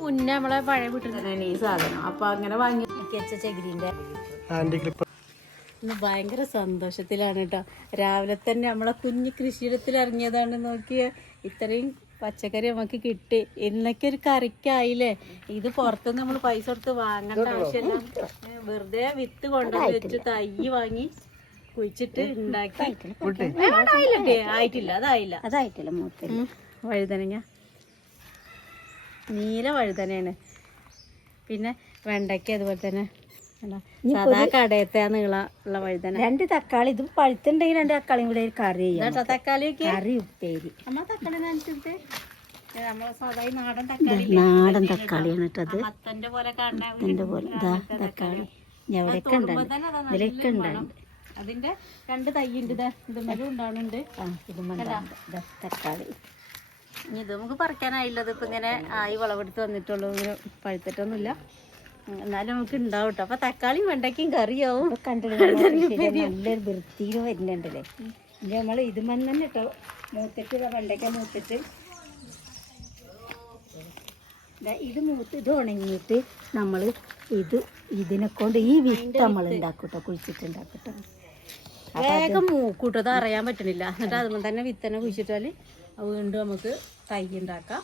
മുന്നേ നമ്മളെ പഴയ വീട്ടിൽ ഈ സാധനം. അപ്പൊ അങ്ങനെ വാങ്ങി വെച്ച ചകിരിന്റെ. ഹാൻഡ് ക്ലിപ്പ് ഇന്ന് ഭയങ്കര സന്തോഷത്തിലാണ് കേട്ടോ. രാവിലെ തന്നെ നമ്മളെ കുഞ്ഞു കൃഷിയിടത്തിൽ ഇറങ്ങിയതാണ് നോക്കിയ. ഇത്രയും പച്ചക്കറി നമുക്ക് കിട്ടി. ഇന്നൊക്കെ ഒരു കറിക്കായില്ലേ? ഇത് പുറത്തുനിന്ന് നമ്മൾ പൈസ കൊടുത്ത് വാങ്ങേണ്ട ആവശ്യമില്ല. വെറുതെ വിത്ത് കൊണ്ടുവന്ന് വെച്ച് തൈ വാങ്ങി കുഴിച്ചിട്ട് ഉണ്ടാക്കി. ആയിട്ടില്ല അതായില്ല. അതായിട്ടില്ല വഴുതനങ്ങ. നീല വഴുതനയാണ്. പിന്നെ വെണ്ടയ്ക്ക അതുപോലെ തന്നെ? സാധാ കടയത്തെ നീള ഉള്ള വഴുതന. രണ്ട് തക്കാളി ഇത് പഴുത്തുണ്ടെങ്കിൽ രണ്ട് തക്കാളിയും കൂടെ കറി ചെയ്യാം കറി ഉപ്പേരി. തക്കാളി നനച്ചിട്ട് നാടൻ തക്കാളിയാണ് കേട്ടത് ആ മത്തന്റെ പോലെ ഇതാ തക്കാളി. എവിടെയൊക്കെ ഇതിലൊക്കെ അതിന്റെ രണ്ട് തൈ ഉണ്ട് ഇതുമ്മലും ആ. ഇത് മണ്ടാവും തക്കാളി. ഇനി ഇത് നമുക്ക് പറിക്കാനായില്ലത് ഇപ്പം ഇങ്ങനെ ആയി വിളവെടുത്ത് വന്നിട്ടുള്ളൂ. ഇങ്ങനെ പഴുത്തിട്ടൊന്നുമില്ല. എന്നാലും നമുക്ക് ഉണ്ടാവും കേട്ടോ അപ്പൊ തക്കാളിയും വെണ്ടയ്ക്കും കറിയാവും. നല്ലൊരു വൃത്തിയിൽ വരുന്നുണ്ടല്ലേ? ഇനി നമ്മൾ ഇത് തന്നെ കേട്ടോ മൂത്തിട്ട് വെണ്ടയ്ക്ക മൂത്തിട്ട്. ഇത് മൂത്ത് ഇത് ഉണങ്ങിയിട്ട് നമ്മൾ ഇത് ഇതിനെ കൊണ്ട് ഈ വിത്ത് നമ്മൾ ഉണ്ടാക്കും കേട്ടോ കുഴിച്ചിട്ടുണ്ടാക്കും കേട്ടോ വേഗം മൂക്കൂട്ടോ അത് അറിയാൻ പറ്റണില്ല. എന്നിട്ട് അതുകൊണ്ട് തന്നെ വിത്തനെ കുഴിച്ചിട്ടാൽ വീണ്ടും നമുക്ക് തൈ ഉണ്ടാക്കാം.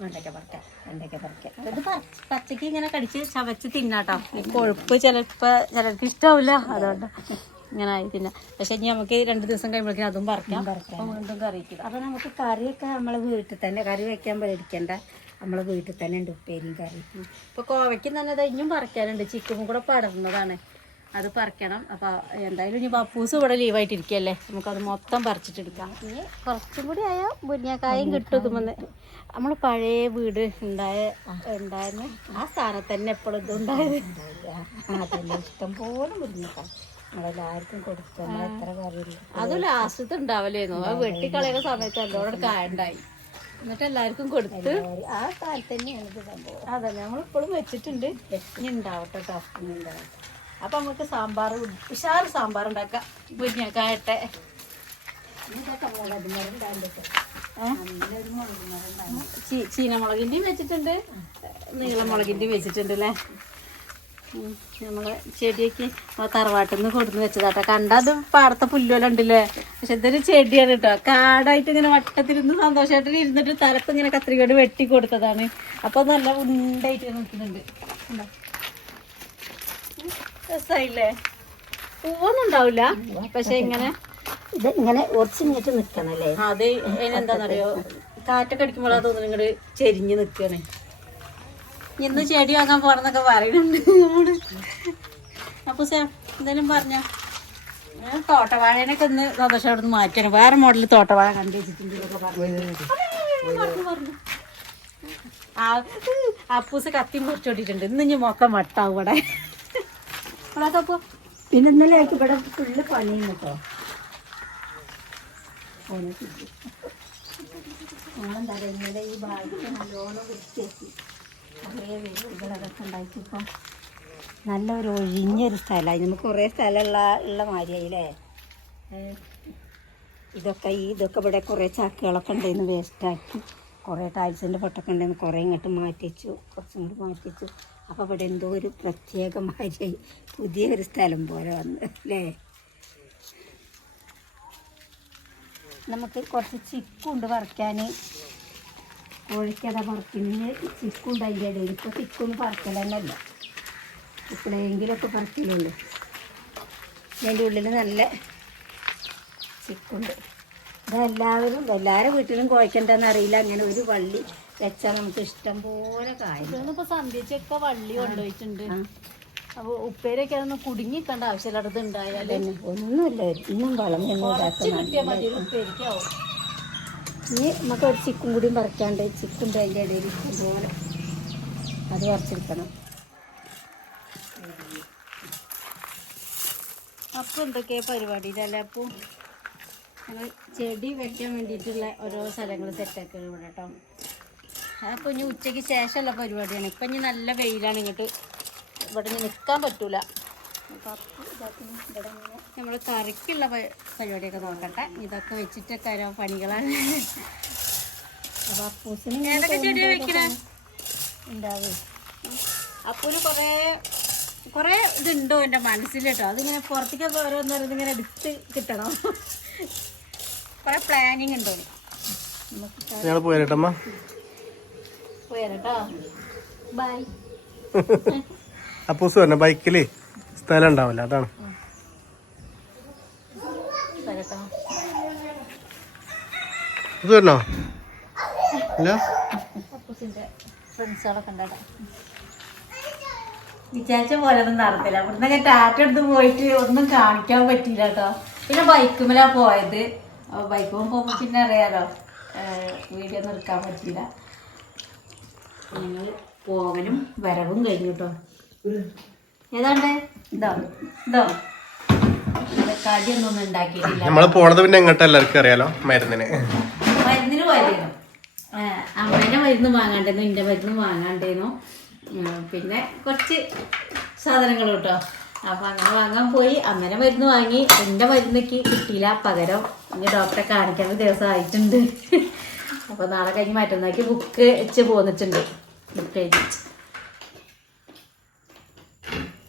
വെണ്ടയ്ക്ക പറിക്കാം വെണ്ടയ്ക്ക പറിക്കാം ഇത് പച്ച- പച്ചക്ക് ഇങ്ങനെ കടിച്ച് ചവച്ച് തിന്നാട്ടോ. കൊഴുപ്പ് ചിലപ്പോൾ ചിലർക്ക് ഇഷ്ടാവില്ല അതുകൊണ്ട് ഇങ്ങനെ ആയി തിന്നാം. പക്ഷെ ഇനി നമുക്ക് രണ്ട് ദിവസം കഴിയുമ്പോഴേക്കും അതും പറിക്കാം അപ്പോൾ വീണ്ടും കറിയിക്കും അപ്പോൾ നമുക്ക് കറിയൊക്കെ നമ്മളെ വീട്ടിൽ തന്നെ കറി വെക്കാൻ പേടിക്കണ്ട. നമ്മളെ വീട്ടിൽ തന്നെ ഉണ്ട് ഉപ്പേരിയും കറി ഇപ്പൊ കോവയ്ക്കും തന്നെ ഇനിയും പറിക്കാനുണ്ട് ചിക്കും കൂടെ പടർന്നതാണ്. അത് പറിക്കണം. അപ്പോൾ എന്തായാലും ഇനി പപ്പൂസ് ഇവിടെ ലീവായിട്ടിരിക്കല്ലേ നമുക്കത് മൊത്തം പറിച്ചിട്ടെടുക്കാം ഇനി കുറച്ചും കൂടി ആയാൽ മുരിങ്ങക്കായും കിട്ടും ഇതുമെന്ന്. നമ്മൾ പഴയ വീട് ഉണ്ടായ ഉണ്ടായിരുന്നു ആ സ്ഥാനത്ത് തന്നെ എപ്പോഴും ഇതുണ്ടായത് അതല്ല ഇഷ്ടം പോലെ മുരിങ്ങക്കായ നമ്മളെല്ലാവർക്കും കൊടുത്തു നമ്മൾ എത്ര കറിയില്ല അത് ലാസ്റ്റത്തെ ഉണ്ടാവലേന്നു ആ വെട്ടിക്കളയുന്ന സമയത്ത് എല്ലോടെ കായുണ്ടായി. എന്നിട്ട് എല്ലാവർക്കും കൊടുത്ത് ആ കാലത്ത് തന്നെയാണ് ഇത് സംഭവം. അതെ നമ്മൾ ഇപ്പോഴും വെച്ചിട്ടുണ്ട്. ഇനി ഉണ്ടാവട്ടെ. കേട്ടോ അപ്പൊ നമുക്ക് സാമ്പാർ ഉഷാറ് സാമ്പാർ ഉണ്ടാക്കാം. മുരിങ്ങക്കായട്ടെ ചീനമുളകിന്റെയും വെച്ചിട്ടുണ്ട്. നീളമുളകിന്റെയും വെച്ചിട്ടുണ്ട് അല്ലേ. നമ്മളെ ചെടിയൊക്കെ തറവാട്ടിൽ നിന്ന് കൊടുന്ന് വെച്ചതാട്ടോ. കണ്ടത് പാടത്തെ പുല്ലുപോലെ ഉണ്ടല്ലേ? പക്ഷെ ഇതൊരു ചെടിയാണ് കേട്ടോ. കാടായിട്ട് ഇങ്ങനെ വട്ടത്തിരുന്ന് സന്തോഷമായിട്ട് ഇരുന്നിട്ട് തലത്ത് ഇങ്ങനെ കത്രികയോട് വെട്ടി കൊടുത്തതാണ്. അപ്പൊ നല്ല ഉണ്ടായിട്ട് നിൽക്കുന്നുണ്ട്. കണ്ടോ? ഉം. രസായില്ലേ പൂവൊന്നും ഉണ്ടാവില്ല പക്ഷെ ഇങ്ങനെ ഇത് ഇങ്ങനെ ഉറച്ചിങ്ങിട്ട് നിക്കണല്ലേ അത് അതിനെന്താന്നറിയോ കാറ്റൊക്കെ അടിക്കുമ്പോൾ തോന്നുന്നു ഇങ്ങോട്ട് ചെരിഞ്ഞ് നിക്കണേ ഇന്ന് ചെടി വാങ്ങാൻ പോണെന്നൊക്കെ പറയുന്നുണ്ട് നമ്മൾ അപ്പൊ സാർ എന്തായാലും പറഞ്ഞ തോട്ടവാഴനൊക്കെ ഇന്ന് സന്തോഷം അവിടെ നിന്ന് മാറ്റണം വേറെ മോഡൽ തോട്ടവാഴ കണ്ടു വെച്ചിട്ടുണ്ട് അപ്പൂസ് കത്തി മുറിച്ചോട്ടിട്ടുണ്ട് ഇന്ന് ഇനി മൊക്കം വട്ടാവും ഇവിടെ അപ്പൊ പിന്നെ ഇന്നലെ ആയിട്ട് ഇവിടെ ഫുള്ള് പണിയും കേട്ടോ. പറയുക ഇന്നലെ ഈ ഭാഗത്ത് നല്ലോണം വൃത്തിയാക്കി. കുറേ വീടുകളൊക്കെ ഉണ്ടാക്കിയപ്പോൾ നല്ലൊരു ഒഴിഞ്ഞൊരു സ്ഥലമായി. നമുക്ക് കുറേ സ്ഥലമുള്ള ഉള്ള മാതിരിയായില്ലേ? ഇതൊക്കെ ഈ ഇതൊക്കെ ഇവിടെ കുറേ ചാക്കുകളൊക്കെ ഉണ്ടായിരുന്നു വേസ്റ്റാക്കി കുറേ ടൈൽസിന്റെ പൊട്ടൊക്കെ ഉണ്ടായിരുന്നു കുറേ ഇങ്ങോട്ട് മാറ്റിച്ചു കുറച്ചും കൂടി മാറ്റിച്ചു അപ്പോൾ അവിടെ എന്തോ ഒരു പ്രത്യേകമായി പുതിയൊരു സ്ഥലം പോലെ വന്ന് അല്ലേ? നമുക്ക് കുറച്ച് ചിക്കുണ്ട് പറിക്കാൻ കോഴിക്കഥ പറിക്കുന്ന ചിക്കുണ്ട് അതിന്റെ ഇടയിൽ. ഇപ്പോൾ ചിക്കൊന്നും പറിക്കൽ തന്നെയല്ല അല്ല എപ്പോഴെങ്കിലുമൊക്കെ പറിക്കലുള്ളൂ. അതിന്റെ ഉള്ളിൽ നല്ല ചിക്കുണ്ട്. ഇതെല്ലാവരും എല്ലാവരുടെ വീട്ടിലും കുഴക്കണ്ടെന്ന് അറിയില്ല. അങ്ങനെ ഒരു വള്ളി വെച്ചാൽ നമുക്ക് ഇഷ്ടം പോലെ ഇതൊന്നിപ്പോ സന്ധ്യച്ചൊക്കെ വള്ളി കൊണ്ടുപോയിട്ടുണ്ട്. അപ്പൊ ഉപ്പേരൊക്കെ അതൊന്നും കുടുങ്ങിക്കണ്ട ആവശ്യമില്ല. അടുത്ത് ഉണ്ടായാൽ ഒന്നുമില്ല. ഇന്നും വളം ഒന്നും കുറച്ച് ഇതാക്കുന്ന കിട്ടിയാൽ മതി. ഉപ്പേരിക്കാവും. ഇനി നമുക്ക് ഒരു ചിക്കും കൂടി പറിക്കാണ്ട് ചിക്കുണ്ട് അതിന്റെ ഇടയിൽ ഇഷ്ടം പോലെ അത് പറിച്ചെടുക്കണം അപ്പൊ എന്തൊക്കെയാ പരിപാടിയിലല്ലേ അപ്പൊ ഞങ്ങൾ ചെടി വെക്കാൻ വേണ്ടിയിട്ടുള്ള ഓരോ സ്ഥലങ്ങൾ സെറ്റാക്കി ഇവിടെ കേട്ടോ. അപ്പൊ ഇനി ഉച്ചയ്ക്ക് ശേഷമുള്ള പരിപാടിയാണ്. ഇപ്പൊ ഇനി നല്ല വെയിലാണ്. ഇങ്ങോട്ട് ഇവിടെ ഇനി നിൽക്കാൻ പറ്റൂല. നമ്മൾ കറിക്കുള്ള പരിപാടിയൊക്കെ നോക്കട്ടെ. ഇതൊക്കെ വെച്ചിട്ടൊക്കെ ഓരോ പണികളാണ്. അപ്പോൾ അപ്പൂസിന് ഏതൊക്കെ ചെടിയാ വെക്കണേ? ഉണ്ടാവും. അപ്പൂന് കുറേ കുറേ ഇതുണ്ടോ എന്റെ മനസ്സിൽ കേട്ടോ. അതിങ്ങനെ പുറത്തേക്കൊക്കെ ഓരോന്നോരോന്ന് ഇങ്ങനെ എടുത്ത് കിട്ടണം. കുറേ പ്ലാനിങ് ഉണ്ടോ? പോയാലോ ബൈ അപ്പൂസ് പറഞ്ഞ ബൈക്കിൽ സ്ഥലം ഉണ്ടാവില്ല അതാണ്. ഇത് വരണോ? ഇല്ല? വിചാരിച്ച പോലെ ഒന്നും നടത്തില്ല അവിടുന്ന് ടാറ്റ എടുത്ത് പോയിട്ട് ഒന്നും കാണിക്കാൻ പറ്റിയില്ല കേട്ടോ പിന്നെ ബൈക്കുമലാ പോയത്. ബൈക്കുമ്പോൾ പോകുമ്പോൾ പിന്നെ അറിയാലോ. വീഡിയോ നിർക്കാൻ പറ്റില്ല പറ്റിയില്ല. ഞങ്ങൾ പോകലും വരവും കഴിഞ്ഞു കേട്ടോ ഏതാണ്ട്? ഇതോ ഇതോ. കടിയൊന്നും ഉണ്ടാക്കിയിട്ടില്ല. നമ്മൾ പോണത് പിന്നെ എങ്ങോട്ട് എല്ലാവർക്കും അറിയാലോ? മരുന്നിന്. മരുന്നിന് അമ്മേനെ മരുന്ന് വാങ്ങാണ്ടേന്നു എന്റെ മരുന്ന് വാങ്ങാണ്ടേന്നു ഉം, പിന്നെ കുറച്ച് സാധനങ്ങൾ കേട്ടോ അപ്പം അങ്ങനെ വാങ്ങാൻ പോയി. അമ്മേനെ മരുന്ന് വാങ്ങി. എന്റെ മരുന്നേക്ക് കിട്ടിയില്ല. പകരം ഇനി ഡോക്ടറെ കാണിക്കാൻ ദിവസം ആയിട്ടുണ്ട്. അപ്പോൾ നാളെ കഴിഞ്ഞ് മറ്റന്നാക്കി ബുക്ക് വെച്ച് പോന്നിട്ടുണ്ട്. എഴുതി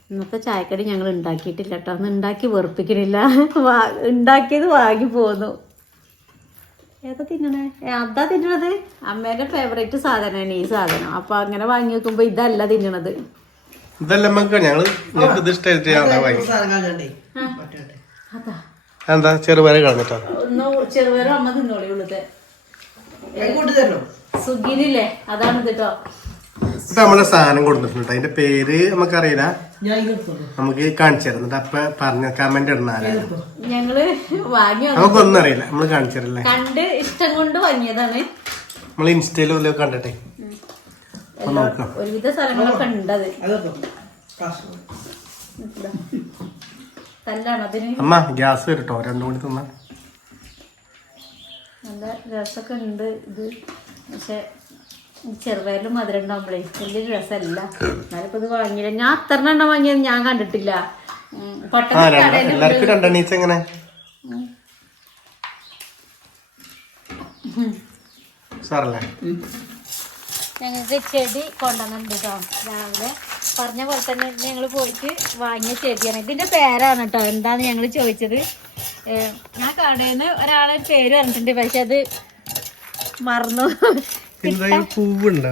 ഇന്നത്തെ ചായക്കടി ഞങ്ങൾ ഉണ്ടാക്കിയിട്ടില്ല കേട്ടോ. അന്ന് ഉണ്ടാക്കി വെറുപ്പിക്കണില്ല. വാ- ഉണ്ടാക്കിയത് വാങ്ങി പോന്നു. ഏതാ തിന്നണേ? അതാ തിന്നണത്? അമ്മേടെ ഫേവറേറ്റ് സാധനമാണ് ഈ സാധനം. അപ്പൊ അങ്ങനെ വാങ്ങി വെക്കുമ്പോ ഇതല്ല തിന്നണത്. ഇതല്ല ഞങ്ങൾ ഇത് ഇഷ്ടമായിട്ട് എന്താ ചെറുപയർ കളഞ്ഞിട്ടോ? അമ്മ തിന്നോളി ഉള്ളത് സുഗിനില്ലേ അതാണ് കേട്ടോ ഇപ്പൊ നമ്മളെ സാധനം കൊടുത്തിട്ടുണ്ട് അതിന്റെ പേര് നമുക്കറിയില്ല. നമുക്ക് കാണിച്ചു തരാം. എന്നിട്ട് അപ്പൊ പറഞ്ഞ കമന്റ് ഇടുന്നാലും ഞങ്ങൾ വാങ്ങി. നമുക്കൊന്നും അറിയില്ല. നമ്മൾ കാണിച്ചു തരല്ലേ? കണ്ട് ഇഷ്ടം കൊണ്ട് വാങ്ങിയതാണ്. നമ്മൾ ഇൻസ്റ്റയിലും കണ്ടട്ടെ? ഒരുവിധ സ്ഥലങ്ങളൊക്കെ ഉണ്ടത്. അമ്മ ഗ്യാസ് വരട്ടോ. രണ്ടു മണി തിന്നാ. നല്ല രസമൊക്കെ ഉണ്ട് ഇത്. പക്ഷെ ചെറുപയറിലും മധുരം ഉണ്ടാകുമ്പോഴേ വലിയൊരു രസമല്ല. എന്നാലിപ്പോ ഇത് വാങ്ങിയില്ല. ഞാൻ അത്ര എണ്ണം വാങ്ങിയത് ഞാൻ കണ്ടിട്ടില്ല. എല്ലാവർക്കും രണ്ടെണ്ണീച്ച എങ്ങനെ? സാറല്ലേ? ഞങ്ങൾക്ക് ചെടി കൊണ്ടുവന്നിട്ടുണ്ട് കേട്ടോ രാവിലെ. പറഞ്ഞ പോലെ തന്നെ ഞങ്ങൾ പോയിട്ട് വാങ്ങിയ ചെടിയാണ്. ഇതിന്റെ പേരാണ് കേട്ടോ. എന്താന്ന് ഞങ്ങൾ ചോദിച്ചത്. ഞാൻ കടയിൽ നിന്ന് ഒരാളെ പേര് പറഞ്ഞിട്ടുണ്ട്. പക്ഷെ അത് മറന്നു.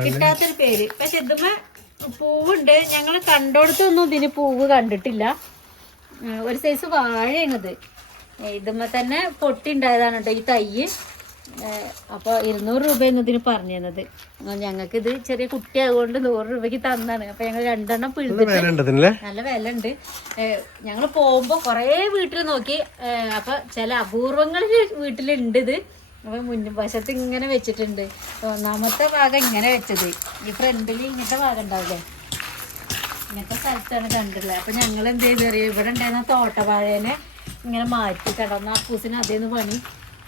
കിട്ടാത്തൊരു പേര്. പക്ഷെ ഇതുമ്മ പൂവുണ്ട്. ഞങ്ങൾ കണ്ടോടത്തൊന്നും ഇതിന് പൂവ് കണ്ടിട്ടില്ല. ഒരു സൈസ് വാഴയാണിത്. ഇതുമ്മ തന്നെ പൊട്ടി ഉണ്ടായതാണ് കേട്ടോ ഈ തയ്യ്. അപ്പോൾ ഇരുന്നൂറ് രൂപയെന്ന് ഇതിന് പറഞ്ഞു തന്നത് ഞങ്ങൾക്ക് ഇത് ചെറിയ കുട്ടിയായതുകൊണ്ട് നൂറ് രൂപയ്ക്ക് തന്നാണ്. അപ്പോൾ ഞങ്ങൾ രണ്ടെണ്ണം പിഴുതിട്ട് നല്ല വില ഉണ്ട് ഞങ്ങൾ പോകുമ്പോൾ കുറേ വീട്ടിൽ നോക്കി. അപ്പോൾ അപ്പൊ ചില അപൂർവങ്ങളിൽ വീട്ടിലുണ്ട് ഇത് അപ്പൊ മുന്നും വശത്ത് ഇങ്ങനെ വെച്ചിട്ടുണ്ട്. ഒന്നാമത്തെ ഭാഗം ഇങ്ങനെ വെച്ചത്. ഈ ഫ്രണ്ടിൽ ഇങ്ങനത്തെ ഭാഗം ഉണ്ടാവില്ലേ? ഇങ്ങനത്തെ സ്ഥലത്താണ് കണ്ടുള്ളത് അപ്പൊ ഞങ്ങൾ എന്ത് ചെയ്തു അറിയാം? ഇവിടെ ഉണ്ടായിരുന്ന തോട്ടവാഴേനെ ഇങ്ങനെ മാറ്റി കടന്ന അപ്പൂസിന് അതേന്ന് പണി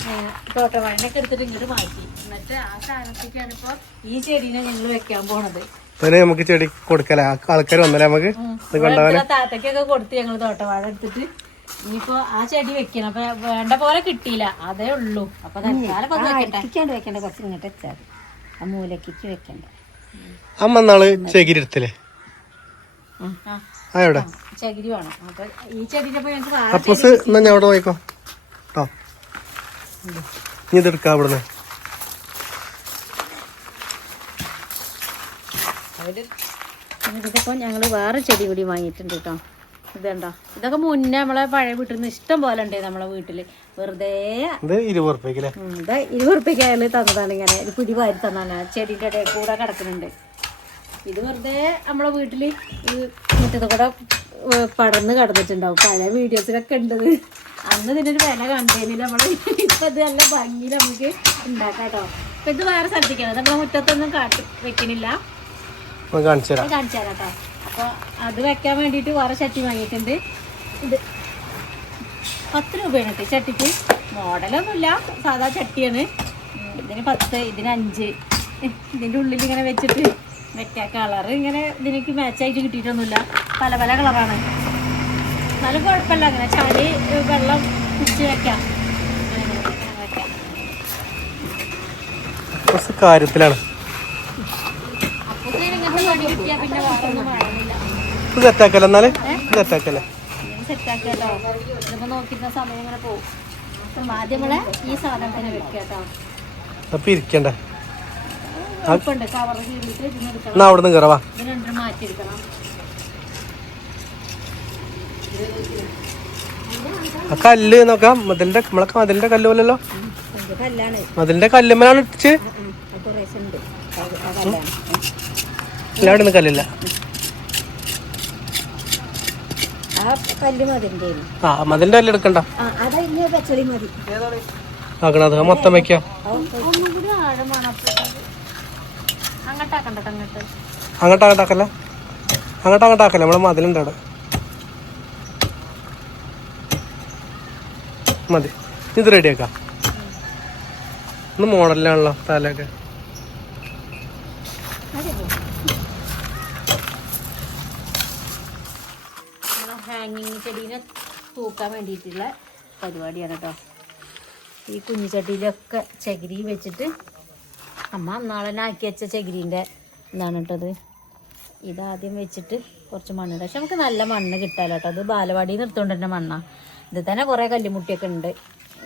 തോട്ടവാഴേനെ തോട്ടവാഴനൊക്കെ എടുത്തിട്ട് ഇങ്ങോട്ട് മാറ്റി. എന്നിട്ട് ആ സ്ഥാനത്തേക്കാണ് ഇപ്പൊ ഈ ചെടീനെ ഞങ്ങൾ വെക്കാൻ പോണത്. പിന്നെ നമുക്ക് ചെടി കൊടുക്കല. ആൾക്കാർ വന്നല്ലേ നമുക്ക്? താത്തക്കൊക്കെ കൊടുത്ത് ഞങ്ങൾ തോട്ടവാഴ എടുത്തിട്ട് ഇനിയിപ്പോ ആ ചെടി വെക്കണം. അപ്പൊ വേണ്ട പോലെ കിട്ടിയില്ല. അതേ ഉള്ളൂ. അപ്പൊ തൽക്കാലം അത് വെക്കട്ടെ. അടുപ്പിക്കാണ്ട് വെക്കണ്ട. കുറച്ച് ഇങ്ങോട്ട് വെച്ചാൽ ആ മൂലക്കിക്ക് വെക്കണ്ട. അമ്മ നാൾ ചകിരി എടുത്തില്ലേ? ആ. ആ എവിടെ? ചകിരി വേണം. അപ്പൊ ഈ ചെടിന്റെ വേറെ എന്നാ ഞാൻ അവിടെ കേട്ടോ നീ ഇതെടുക്ക അവിടുന്ന്. ഇതിപ്പോ ഞങ്ങൾ വേറെ ചെടി കൂടി വാങ്ങിയിട്ടുണ്ട് കേട്ടോ ഇതുണ്ടോ? ഇതൊക്കെ മുന്നേ നമ്മളെ പഴയ വീട്ടിൽ നിന്ന് ഇഷ്ടം പോലെ ഉണ്ട് നമ്മളെ വീട്ടിൽ. വെറുതെ ഇരുപത് അയാൾ തന്നതാണ് ഇങ്ങനെ ഒരു പിടി വാരി തന്നാണ്. ചെടിയുടെ ഇടയിൽ കൂടെ കിടക്കുന്നുണ്ട്. ഇത് വെറുതെ നമ്മളെ വീട്ടിൽ ഈ മുറ്റത്ത് കൂടെ പടർന്ന് കിടന്നിട്ടുണ്ടാവും. പഴയ വീഡിയോസിലൊക്കെ ഉണ്ടത് അന്ന് ഇതിനൊരു വില കണ്ടേനില്ല നമ്മൾ ഇപ്പൊ ഇത് നല്ല ഭംഗിയിൽ നമുക്ക് ഉണ്ടാക്കാം കേട്ടോ ഇപ്പൊ ഇത് വേറെ സ്ഥലത്തേക്കാണ്. നമ്മളെ മുറ്റത്തൊന്നും കാട്ടി വെക്കണില്ല. കാണിച്ചു തരാം കേട്ടോ. അപ്പോൾ അത് വെക്കാൻ വേണ്ടിയിട്ട് വേറെ ചട്ടി വാങ്ങിയിട്ടുണ്ട്. ഇത് പത്ത് രൂപയാണ് കേട്ടോ ചട്ടിക്ക്. മോഡലൊന്നുമില്ല സാധാ ചട്ടിയാണ്. ഇതിന് പത്ത് ഇതിന് അഞ്ച്. ഇതിന്റെ ഉള്ളിൽ ഇങ്ങനെ വെച്ചിട്ട് വെക്കാം. കളർ ഇങ്ങനെ ഇതിനേക്ക് മാച്ചായിട്ട് കിട്ടിയിട്ടൊന്നുമില്ല. പല പല കളറാണ്. എന്നാലും കുഴപ്പമില്ല അങ്ങനെ ചളി വെള്ളം കുടിച്ച് വെക്കാം. കാര്യത്തിലാണ് അപ്പോൾ ഇങ്ങനത്തെ പണി കിട്ടിയാ പിന്നെ വേറെ ഒന്നും വേണമെന്നില്ല സെറ്റാക്കല്ലേ എന്നാൽ സെറ്റാക്കല്ലേ സെറ്റാക്കി കേട്ടോ ഇതിപ്പോ നോക്കിയിരുന്ന സമയം ഇങ്ങനെ പോകും ആദ്യം ഉപ്പുണ്ട് കവർ എന്നാ അവിടുന്ന് കയറവാ ആ കല്ല് നോക്കാം മതിലിന്റെ നമ്മളെ മതിലിന്റെ കല്ല് പോലല്ലോ മതിലിന്റെ കല്ലുമ്മലാണ് ഇട്ടിച്ച് അത് ഉണ്ട് എല്ലാവിടെ നിന്ന് കല്ലില്ല ആ കല്ല് മതി ആ മതിലിന്റെ കല്ല് എടുക്കണ്ട ആക്കണത് മൊത്തം വെക്കാം. ഒന്നും കൂടി ആഴമാണ് അപ്പോൾ അങ്ങോട്ടാക്കണ്ട അങ്ങോട്ട് അങ്ങോട്ട്. അങ്ങോട്ടാക്കല്ല അങ്ങോട്ട് അങ്ങോട്ടാക്കല്ല നമ്മളെ മതിലുണ്ട് അവിടെ മതി. ഇത് റെഡിയാക്കാം ഇന്ന് മോഡലിലാണല്ലോ തലയൊക്കെ. നമ്മളെ ഹാങ്ങിങ് ചെടീനെ തൂക്കാൻ വേണ്ടിയിട്ടുള്ള പരിപാടിയാണ് കേട്ടോ ഈ കുഞ്ഞിച്ചട്ടിയിലൊക്കെ ചകിരി വെച്ചിട്ട് അമ്മ അന്നാളെ ആക്കി വെച്ച ചകിരീന്റെ എന്താണ് കേട്ടത് ഇതാദ്യം വെച്ചിട്ട് കുറച്ച് മണ്ണിട്ട് പക്ഷെ നമുക്ക് നല്ല മണ്ണ് കിട്ടാലോ കേട്ടോ അത് ബാലവാടിയിൽ നിർത്തുകൊണ്ട് തന്നെ മണ്ണാണ് ഇത് തന്നെ കുറേ കല്ലുമുട്ടിയൊക്കെ ഉണ്ട്.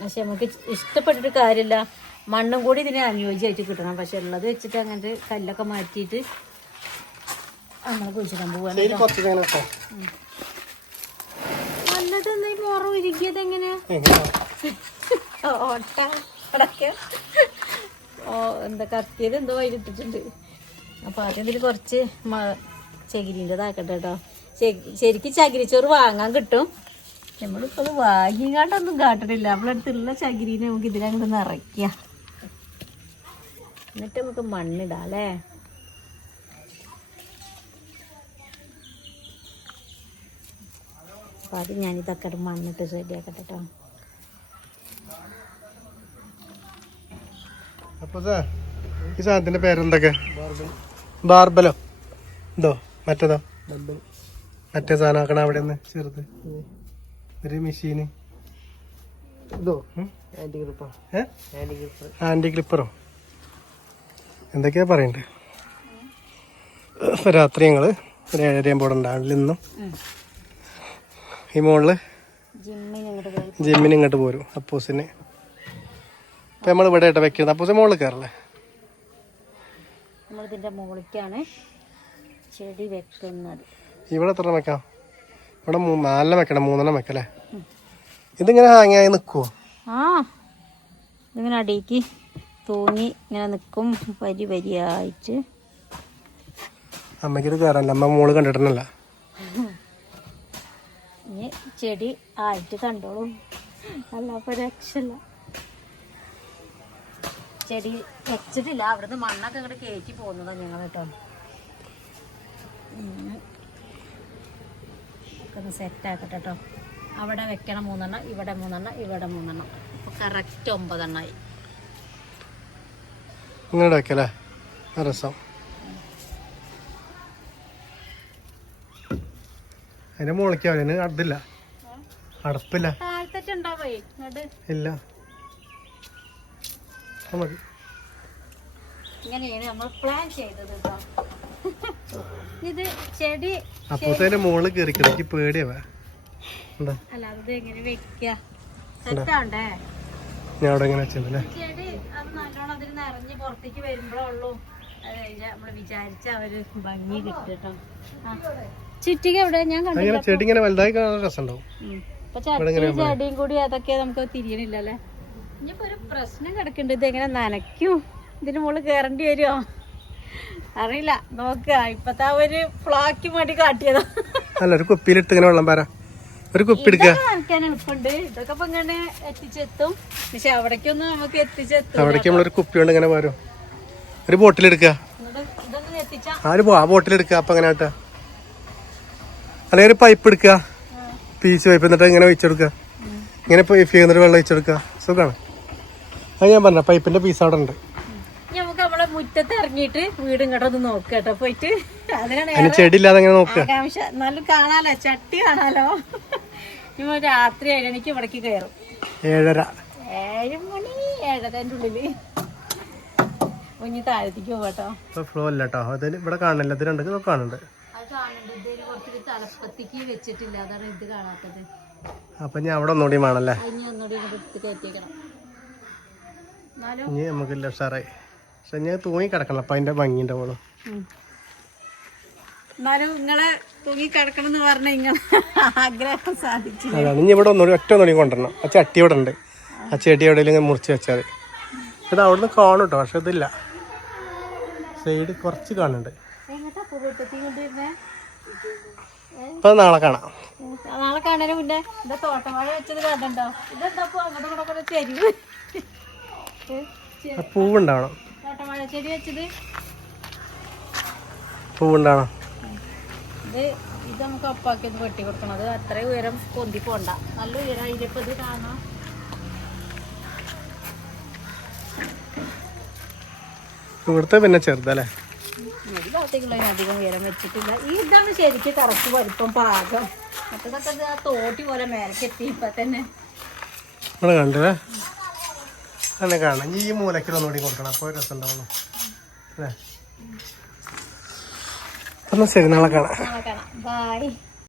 പക്ഷെ നമുക്ക് ഇഷ്ടപ്പെട്ടിട്ട് കാര്യമില്ല. മണ്ണും കൂടി ഇതിന് അനുയോജ്യമായിട്ട് കിട്ടണം. പക്ഷെ ഉള്ളത് വെച്ചിട്ട് അങ്ങനത്തെ കല്ലൊക്കെ മാറ്റിയിട്ട് നമ്മൾ കുഴിച്ചിടാൻ പോവാണ് നല്ലത് എങ്ങനെയാ എങ്ങനെ? ഓട്ട. അടക്ക ഓ എന്താ കത്തിയത് എന്തോ വൈകിട്ടിട്ടുണ്ട് അപ്പോൾ ആദ്യം ഇതിൽ കുറച്ച് ചകിരിന്റെതാക്കട്ടെ കേട്ടോ ശരിക്കും ചകിരിച്ചോറ് വാങ്ങാൻ കിട്ടും. നമ്മളിപ്പോൾ അത് വാങ്ങിക്കാണ്ടൊന്നും കാട്ടണില്ല. നമ്മളടുത്തുള്ള ചകിരിനെ നമുക്ക് ഇതിലങ്ങോട്ട് നിറയ്ക്കുക എന്നിട്ട് നമുക്ക് മണ്ണിടാം അല്ലേ? അപ്പോൾ അത് ഞാനിതൊക്കെ മണ്ണിട്ട് റെഡിയാക്കട്ടെ കേട്ടോ അപ്പോൾ സാർ ഈ സാധനത്തിന്റെ പേരെന്തൊക്കെ? ബാർബലോ. എന്തോ മറ്റേതോ? മറ്റേ സാധനം ആക്കണ അവിടെ നിന്ന് ചെറുത്. ഒരു മെഷീന്. ആന്റി ക്ലിപ്പറോ എന്തൊക്കെയാ പറയണ്ടേ? രാത്രി ഞങ്ങൾ ഒരു ഏഴരയാകുമ്പോൾ ഉണ്ടാവില്ല ഇന്നും. ഈ മോളിൽ? ജിമ്മിന് ഇങ്ങോട്ട് പോരും അപ്പൂസിന്. ഇപ്പൊ നമ്മൾ ഇവിടെ ആയിട്ട് വെക്കുന്നത് അപ്പൂസിന് മുകളിൽ കയറല്ലേ? നമ്മളിതിന്റെ മുകളിലേക്കാണ് ചെടി വെക്കുന്നത്. ഇവിടെ എത്ര വെക്കാം? ഇവിടെ നാലെണ്ണം വെക്കണം മൂന്നെണ്ണം വെക്കല്ലേ? ഇതിങ്ങനെ ഹാങ്ങായി നിൽക്കുമോ ആ ഇതിങ്ങനെ അടിക്ക് തൂങ്ങി ഇങ്ങനെ നിൽക്കും വരി വരിയായിട്ട്. അമ്മക്കിത് കയറാനല്ല അമ്മ മോൾ കണ്ടിട്ടുണ്ടല്ല ഇനി ചെടി ആയിട്ട് കണ്ടോളൂ. അല്ലാപ്പോ രക്ഷല്ല ചെടി വെച്ചിട്ടില്ല. അവിടുന്ന് മണ്ണൊക്കെ ഇങ്ങോട്ട് കയറ്റി പോകുന്നതാണ് ഞങ്ങൾ കേട്ടോ സെറ്റ് ആക്കട്ടെ കേട്ടോ അവിടെ വെക്കണം മൂന്നെണ്ണം ഇവിടെ മൂന്നെണ്ണം ഇവിടെ മൂന്നെണ്ണം. അപ്പോൾ കറക്റ്റ് ഒമ്പതെണ്ണമായി അതിന് വെക്കല്ലേ? അതിന് അതില്ല അടപ്പില്ല. ഇല്ല. മതി. ഇങ്ങനെയാണ് നമ്മൾ പ്ലാൻ ചെയ്തത് ഇത് ചെടി അപ്പൂസതിന്റെ മുകളിൽ കയറിക്കണം എനിക്ക് പേടിയാവേ എങ്ങനെ വെക്കുക സെറ്റാണ്ടേ ഞാൻ അവിടെ എങ്ങനെ ചെടി അത് നല്ലോണം അതിൽ നിറഞ്ഞ് പുറത്തേക്ക് എവിടെ? ഞാൻ ചെടി ഇങ്ങനെ വലുതായി കാണാൻ രസം ചെടിയും കൂടി അതൊക്കെ നമുക്ക് തിരിയണില്ല അല്ലെ ഇനിയിപ്പോ ഒരു പ്രശ്നം കിടക്കുന്നുണ്ട്. ഇത് എങ്ങനെ നനയ്ക്കും? ഇതിന് മുകളിൽ കയറേണ്ടി വരുമോ? അറിയില്ല. നോക്കുക. ഇപ്പത്തെ ഒരു ഫ്ലാക്കി മടി കാട്ടിയതാ. അല്ല ഒരു കുപ്പിയിലിട്ട് ഇങ്ങനെ വെള്ളം പാര. ഒരു കുപ്പി എടുക്കുക നനയ്ക്കാൻ എളുപ്പമുണ്ട്. ഇതൊക്കെ ഇപ്പൊ ഇങ്ങനെ എത്തിച്ചെത്തും. പക്ഷെ അവിടേക്കൊന്നും നമുക്ക് എത്തിച്ചെത്തും. അവിടേക്ക് നമ്മളൊരു കുപ്പി കൊണ്ട് ഇങ്ങനെ വരും ഒരു ബോട്ടിലെടുക്കുക എടുക്ക. ഇതൊന്നും എത്തിച്ചാ. ആ ബോട്ടിൽ എടുക്ക. അപ്പൊ അങ്ങനെ ആട്ടാ അല്ലെങ്കിൽ ഒരു പൈപ്പ് എടുക്കുക പീച്ച് പൈപ്പ് എന്നിട്ട് ഇങ്ങനെ വെച്ചെടുക്കുക ഇങ്ങനെ പൈപ്പ് ചെയ്യുന്നൊരു വെള്ളം വെച്ചെടുക്കുക സുഖമാണ്. അത് ഞാൻ പറഞ്ഞ പൈപ്പിന്റെ പീസ് അവിടെ ഉണ്ട്. നമുക്ക് നമ്മളെ മുറ്റത്ത് ഇറങ്ങിയിട്ട് വീട് ഇങ്ങോട്ടൊന്ന് നോക്കുക കേട്ടോ പോയിട്ട്. അതിനാണ് അതിന് ചെടി ഇല്ലാതെ നോക്കുക. എന്നാലും കാണാലോ ചട്ടി കാണാലോ. രാത്രി ഇവിടേക്ക് കയറും ഏഴര. ഏഴ് മണി ഏഴരന്റെ ഉള്ളിൽ. ഫ്ലോ അല്ല കേട്ടോ. അതിൽ ഇവിടെ കാണില്ല ഇത് രണ്ടൊക്കെ കാണുന്നുണ്ട്. തലപ്പത്തേക്ക് വെച്ചിട്ടില്ല. അതാണ് ഇത് കാണാത്തത്. അപ്പൊ ഞാൻ അവിടെ ഒന്നുകൂടി വേണല്ലേ? ഇനി നമുക്ക് സാറേ പക്ഷെ ഞാൻ തൂങ്ങി കിടക്കണം. അപ്പൊ അതിന്റെ ഭംഗി ഉണ്ടാവുള്ളൂ ഉം. എന്നാലും നിങ്ങളെ തൂങ്ങി കിടക്കണം എന്ന് പറഞ്ഞ നിങ്ങൾ ആഗ്രഹം സാധിച്ചു അതാണ്. ഇനി ഇവിടെ ഒന്നുകൂടി ഒറ്റ ഒന്നുകൂടി കൊണ്ടുവരണം. ആ ചട്ടി ഇവിടെ ഉണ്ട്. ആ ചെടി എവിടെയെങ്കിലും മുറിച്ച് വെച്ചാൽ ഇത് അവിടുന്ന് കാണും കേട്ടോ പക്ഷെ ഇതില്ല. സൈഡ് കുറച്ച് കാണുന്നുണ്ട്. എങ്ങോട്ടാ പൂവെട്ടത്തി കൊണ്ടിരുന്നേ അപ്പൊ നാളെ കാണാം. നാളെ കാണാനും മുന്നേ എന്താ തോട്ടമഴ വെച്ചത് കണ്ടോ? ഇതെന്താ അങ്ങോട്ടും ചെ- ആ പൂവുണ്ടാവണം. തോട്ടമഴ ചെടി വെച്ചത്. പൂവുണ്ടാവണം. ഇത് ഇത് നമുക്ക് അപ്പാക്കി ഒന്ന് വെട്ടി കൊടുക്കണം. അത് അത്ര ഉയരം പൊന്തി പോണ്ട. നല്ല ഉയരം അതിലിപ്പോ ഇത് കാണാം. ഇവിടുത്തെ പിന്നെ ചെറുതല്ലേ? ഭാഗത്തേക്കുള്ള അധികം ഉയരം വെച്ചിട്ടില്ല. ഈ ഇതാണ് ശരിക്കും കറക്റ്റ് വലിപ്പം പാകം. മറ്റതൊക്കെ ആ തോട്ടി പോലെ മേലക്കെത്തി ഇപ്പൊ തന്നെ. നമ്മൾ കണ്ടല്ലേ അങ്ങനെ കാണാം. ഈ മൂലക്കിൽ ഒന്നുകൂടി കൊടുക്കണം. അപ്പോൾ രസം ഉണ്ടാവുള്ളൂ അല്ലേ? എന്നാൽ ശരി നാളെ കാണാം. നാളെ കാണാം. ബൈ